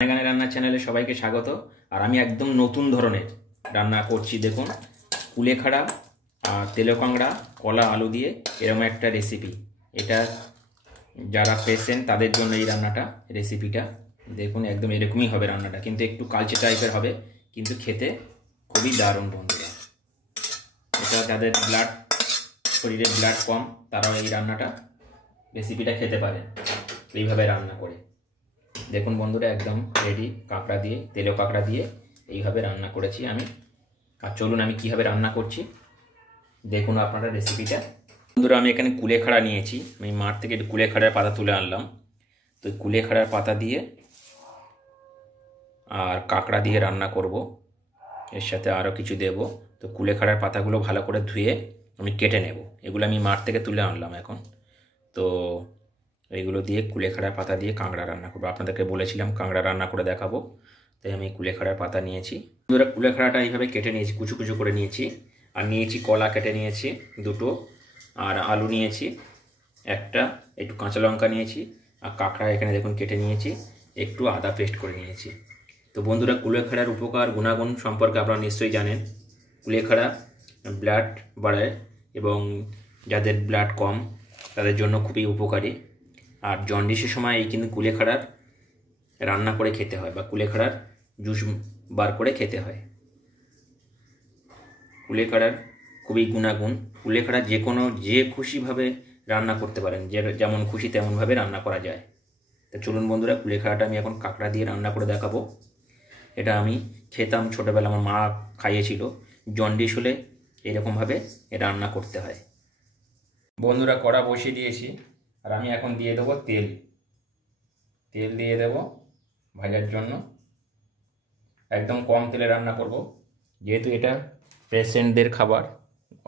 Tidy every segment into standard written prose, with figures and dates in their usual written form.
গানে রান্নার চ্যানেলে সবাইকে স্বাগত। আর আমি একদম নতুন ধরনের রান্না করছি। দেখুন, কুলেখাড়া আর তেলো কাঁকড়া কলা আলু দিয়ে এরকম একটা রেসিপি। এটা যারা পেশেন্ট তাদের জন্য এই রেসিপিটা দেখুন, একদম এরকমই হবে রান্নাটা, কিন্তু একটু কালচে টাইপের হবে, কিন্তু খেতে খুবই দারুণ বন্ধুরা। এটা যাদের শরীরে ব্লাড কম তারাও এই রেসিপিটা খেতে পারে এইভাবে রান্না করে। দেখুন বন্ধুরা, একদম রেডি কাঁকড়া দিয়ে, তেলো কাঁকড়া দিয়ে এইভাবে রান্না করেছি আমি। আর চলুন আমি কীভাবে রান্না করছি দেখুন আপনারা রেসিপিটা। বন্ধুরা, আমি এখানে কুলেখাড়া নিয়েছি। আমি মাঠ থেকে কুলেখাড়ার পাতা তুলে আনলাম। তো কুলেখাড়ার পাতা দিয়ে আর কাঁকড়া দিয়ে রান্না করব, এর সাথে আরও কিছু দেব। তো কুলেখাড়ার পাতাগুলো ভালো করে ধুয়ে আমি কেটে নেব। এগুলো আমি মাঠ থেকে তুলে আনলাম এখন। তো এইগুলো দিয়ে কুলেখাড়ার পাতা দিয়ে কাঁকড়া রান্না করবো। আপনাদেরকে বলেছিলাম কাঁকড়া রান্না করে দেখাবো, তাই আমি কুলেখাড়ার পাতা নিয়েছি। বন্ধুরা, কুলেখাড়াটা এইভাবে কেটে নিয়েছি, কুচু কুচু করে নিয়েছি। আর নিয়েছি কলা কেটে নিয়েছি দুটো, আর আলু নিয়েছি একটা, একটু কাঁচা লঙ্কা নিয়েছি, আর কাঁকড়া এখানে দেখুন কেটে নিয়েছি, একটু আদা পেস্ট করে নিয়েছি। তো বন্ধুরা, কুলেখাড়ার উপকার গুণাগুণ সম্পর্কে আপনারা নিশ্চয়ই জানেন। কুলেখাড়া ব্লাড বাড়ায় এবং যাদের ব্লাড কম তাদের জন্য খুবই উপকারী। আর জন্ডিসের সময় এই কিন্তু কুলেখাড়ার রান্না করে খেতে হয়, বা কুলেখাড়ার জুস বার করে খেতে হয়। কুলেখাড়ার খুবই গুণাগুণ। কুলেখাড়া যে খুশিভাবে রান্না করতে পারেন, যেমন খুশি তেমনভাবে রান্না করা যায়। তো চলুন বন্ধুরা, কুলেখাড়াটা আমি এখন কাঁকড়া দিয়ে রান্না করে দেখাবো। এটা আমি খেতাম ছোটোবেলা, আমার মা খাইয়েছিল। জন্ডিস হলে এরকমভাবে রান্না করতে হয়। বন্ধুরা, কড়া বসিয়ে দিয়েছি, আর আমি এখন দিয়ে দেবো তেল দিয়ে দেব ভাজার জন্য। একদম কম তেলে রান্না করব, যেহেতু এটা পেশেন্টদের খাবার,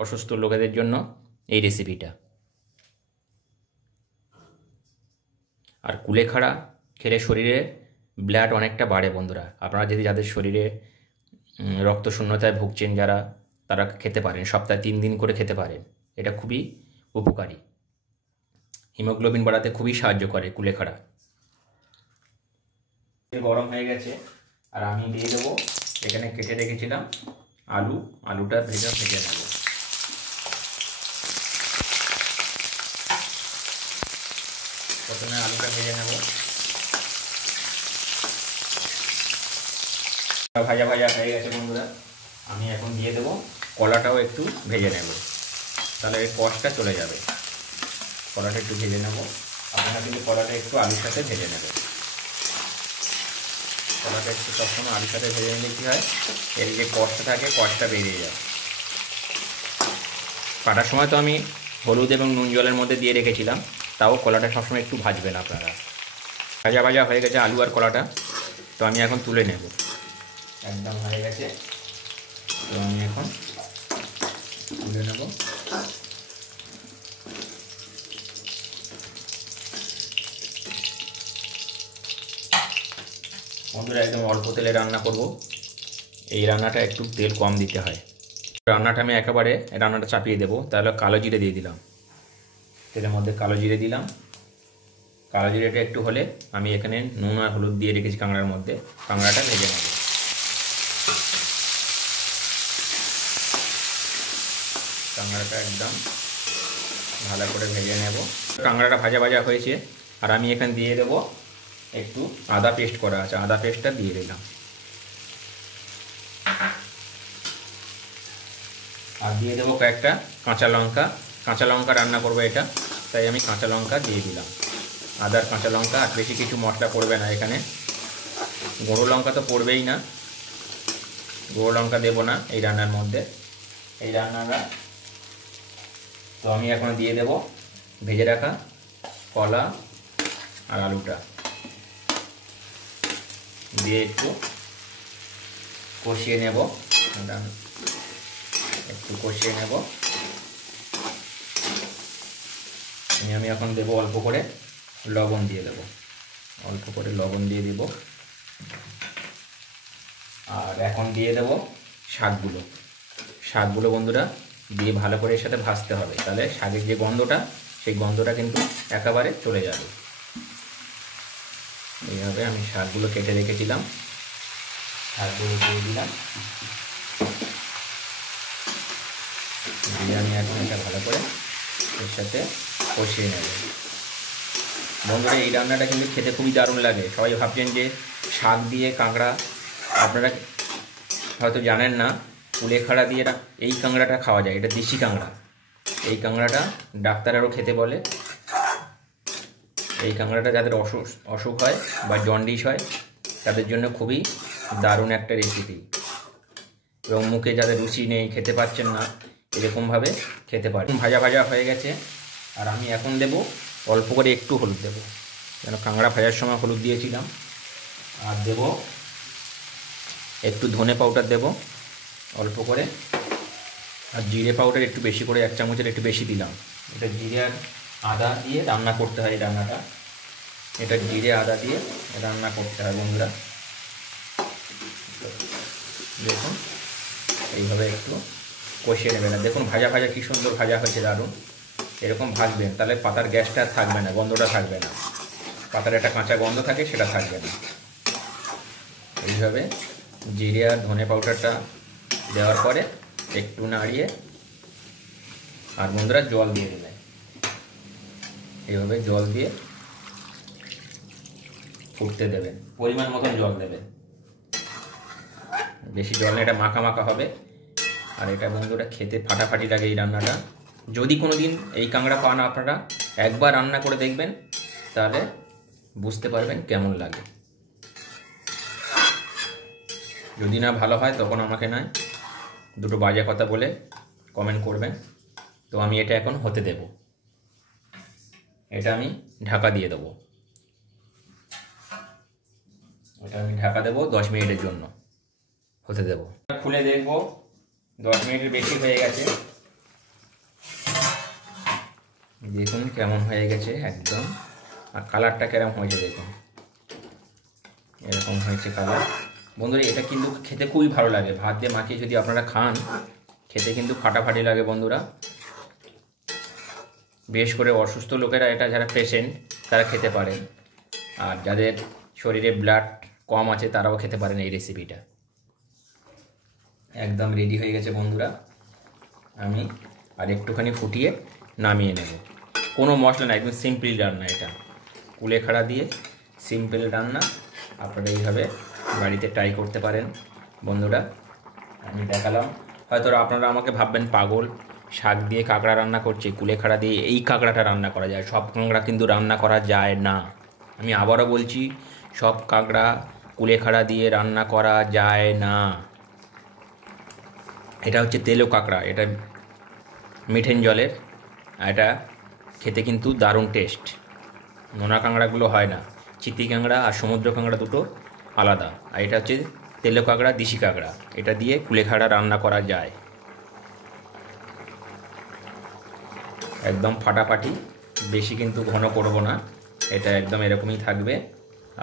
অসুস্থ লোকেদের জন্য এই রেসিপিটা। আর কুলেখাড়া খেলে শরীরে ব্লাড অনেকটা বাড়ে বন্ধুরা। আপনারা যাদের শরীরে রক্তশূন্যতায় ভুগছেন তারা খেতে পারেন, সপ্তাহে 3 দিন করে খেতে পারেন। এটা খুবই উপকারী, হিমোগ্লোবিন বাড়াতে খুবই সাহায্য করে কুলেখাড়া। গরম হয়ে গেছে, আর আমি দিয়ে দেবো এখানে কেটে রেখেছিলাম আলুটা ভেজে নেব। প্রথমে আলুটা ভেজে নেব। ভাজা হয়ে গেছে বন্ধুরা, আমি এখন দিয়ে দেবো কলাটাও একটু ভেজে নেব, তাহলে এই কষটা চলে যাবে। কলাটা একটু ভেজে নেব। আপনারা কিন্তু কলাটা একটু আলুর সাথে ভেজে নেবেন। কলাটা একটু সবসময় আলুর সাথে ভেজে নিলে কী হয়, এর যে কষটা থাকে কষটা বেরিয়ে যায়। কাটার সময় তো আমি হলুদ এবং নুন জলের মধ্যে দিয়ে রেখেছিলাম, তাও কলাটা সবসময় একটু ভাজবেন আপনারা। ভাজা হয়ে গেছে আলু আর কলাটা, তো আমি এখন তুলে নেব। একদম হয়ে গেছে, তো আমি এখন তুলে নেব। বন্ধুরা, একদম অল্প তেলে রান্না করব। এই রান্নাটা একটু তেল কম দিতে হয়। রান্নাটা আমি একেবারে চাপিয়ে দেবো। তাহলে কালো জিরে দিয়ে দিলাম, তেলের মধ্যে কালো জিরে দিলাম। কালো জিরেটা একটু হলে আমি এখানে নুন আর হলুদ দিয়ে রেখেছি কাঁকড়ার মধ্যে, কাঁকড়াটা ভেজে নেব। কাঁকড়াটা একদম ভালো করে ভেজে নেব। কাঁকড়াটা ভাজা হয়েছে, আর আমি এখানে দিয়ে দেবো একটু আদা পেস্ট করা আছে, আদা পেস্টটা দিয়ে দিলাম। আর দিয়ে দেবো কয়েকটা কাঁচা লঙ্কা রান্না করবো এটা, তাই আমি কাঁচা লঙ্কা দিয়ে দিলাম। আদার কাঁচা লঙ্কা, আর বেশি কিছু মশলা পড়বে না এখানে। গুঁড়ো লঙ্কা তো পড়বেই না, গুঁড়ো লঙ্কা দেবো না এই রান্নার মধ্যে, এই রান্নাটা। তো আমি এখন দিয়ে দেব ভেজে রাখা কলা আর আলুটা দিয়ে একটু কষিয়ে নেব। আমি এখন দেবো অল্প করে লবণ দিয়ে দেব, আর এখন দিয়ে দেব শাকগুলো বন্ধুরা দিয়ে ভালো করে এর সাথে ভাজতে হবে, তাহলে শাকের যে গন্ধটা, সেই গন্ধটা কিন্তু একেবারে চলে যাবে। এইভাবে আমি শাকগুলো কেটে রেখেছিলাম, শাকগুলো দিয়ে দিলাম, দিয়ে আমি এখন এটা ভালো করে এর সাথে কষিয়ে নেব। বন্ধুরা এই রান্নাটা কিন্তু খেতে খুবই দারুণ লাগে। সবাই ভাবছেন যে শাক দিয়ে কাঁকড়া, আপনারা হয়তো জানেন না কুলেখাড়া দিয়ে এই কাঁকড়াটা খাওয়া যায়। এটা দেশি কাঁকড়া। এই কাঁকড়াটা ডাক্তারেরও খেতে বলে। এই কাঁকড়াটা যাদের অসুখ হয় বা জন্ডিস হয় তাদের জন্য খুবই দারুণ একটা রেসিপি, এবং মুখে যাদের রুচি নেই, খেতে পাচ্ছেন না, এরকমভাবে খেতে পারেন। ভাজা ভাজা হয়ে গেছে, আর আমি এখন দেব অল্প করে একটু হলুদ দেবো, যেন কাঁকড়া ভাজার সময় হলুদ দিয়েছিলাম। আর দেব একটু ধনে পাউডার দেব অল্প করে, আর জিরে পাউডার একটু বেশি করে, 1 চামচের একটু বেশি দিলাম। এটা জিরে আর আদা দিয়ে রান্না করতে হয় এই রান্নাটা। এটা জিরে আদা দিয়ে রান্না করতে হয় বন্ধুরা। দেখুন এইভাবে একটু কষিয়ে নেবেন। দেখুন ভাজা ভাজা কী সুন্দর ভাজা হয়েছে, দারুণ। এরকম ভাজবেন, তাহলে পাতার গ্যাসটা থাকবে না, গন্ধটা থাকবে না। পাতার একটা কাঁচা গন্ধ থাকে, সেটা থাকবে না। এইভাবে জিরে আর ধনে পাউডারটা দেওয়ার পরে একটু নাড়িয়ে, আর বন্ধুরা জল দিয়ে দেবেন। এইভাবে জল দিয়ে ফুটতে দেবেন, পরিমাণ মতন জল দেবেন, বেশি জল না, এটা মাখা মাখা হবে। আর এটা বন্ধুরা খেতে ফাটাফাটি লাগে এই রান্নাটা। যদি কোনো দিন এই কাঁকড়া পান আপনারা, একবার রান্না করে দেখবেন, তাহলে বুঝতে পারবেন কেমন লাগে। যদি না ভালো হয় তখন আমাকে নয় দুটো বাজে কথা বলে কমেন্ট করবেন। তো আমি এটা এখন হতে দেব, এটা আমি ঢাকা দিয়ে দেবো। এটা আমি ঢাকা দেবো 10 মিনিটের জন্য, হতে দেব। খুলে দেখব 10 মিনিটের বেশি হয়ে গেছে। দেখুন কেমন হয়ে গেছে একদম, আর কালারটা কেমন হয়েছে দেখুন, এরকম হয়েছে কালার। বন্ধুরা এটা কিন্তু খেতে খুবই ভালো লাগে, ভাত দিয়ে মাখিয়ে যদি আপনারা খান, খেতে কিন্তু ফাটাফাটি লাগে বন্ধুরা। বিশেষ করে অসুস্থ লোকেরা, এটা যারা পেশেন্ট তারা খেতে পারেন, আর যাদের শরীরে ব্লাড কম আছে তারাও খেতে পারেন এই রেসিপিটা। একদম রেডি হয়ে গেছে বন্ধুরা। আমি আর একটুখানি ফুটিয়ে নামিয়ে নেব। কোনো মশলা না, একদম সিম্পল রান্না এটা, কুলেখাড়া দিয়ে সিম্পল রান্না। আপনারা এইভাবে বাড়িতে ট্রাই করতে পারেন বন্ধুরা। আমি দেখালাম, হয়তো আপনারা আমাকে ভাববেন পাগল, শাক দিয়ে কাঁকড়া রান্না করছে, কুলেখাড়া দিয়ে এই কাঁকড়াটা রান্না করা যায়। সব কাঁকড়া কিন্তু রান্না করা যায় না। আমি আবারও বলছি, সব কাঁকড়া কুলেখাড়া দিয়ে রান্না করা যায় না। এটা হচ্ছে তেলো কাঁকড়া, এটা মিঠেন জলের, এটা খেতে কিন্তু দারুণ টেস্ট। নোনা কাঁকড়াগুলো হয় না, চিতি কাঁকড়া আর সমুদ্র কাঁকড়া দুটো আলাদা। আর এটা হচ্ছে তেলো কাঁকড়া, দেশি কাঁকড়া, এটা দিয়ে কুলেখাড়া রান্না করা যায়। একদম ফাটাফাটি, বেশি কিন্তু ঘন করব না, এটা একদম এরকমই থাকবে।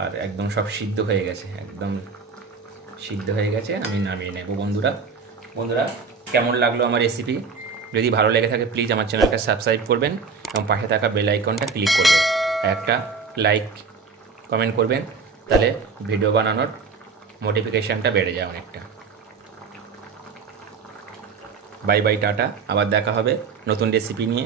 আর একদম সব সিদ্ধ হয়ে গেছে, একদম সিদ্ধ হয়ে গেছে। আমি নামিয়ে নেব বন্ধুরা। বন্ধুরা কেমন লাগলো আমার রেসিপি? যদি ভালো লেগে থাকে প্লিজ আমার চ্যানেলটা সাবস্ক্রাইব করবেন এবং পাশে থাকা বেল আইকনটা ক্লিক করবেন। একটা লাইক কমেন্ট করবেন, তাহলে ভিডিও বানানোর মোটিফিকেশানটা বেড়ে যায় অনেকটা। বাই বাই, টাটা, আবার দেখা হবে নতুন রেসিপি নিয়ে।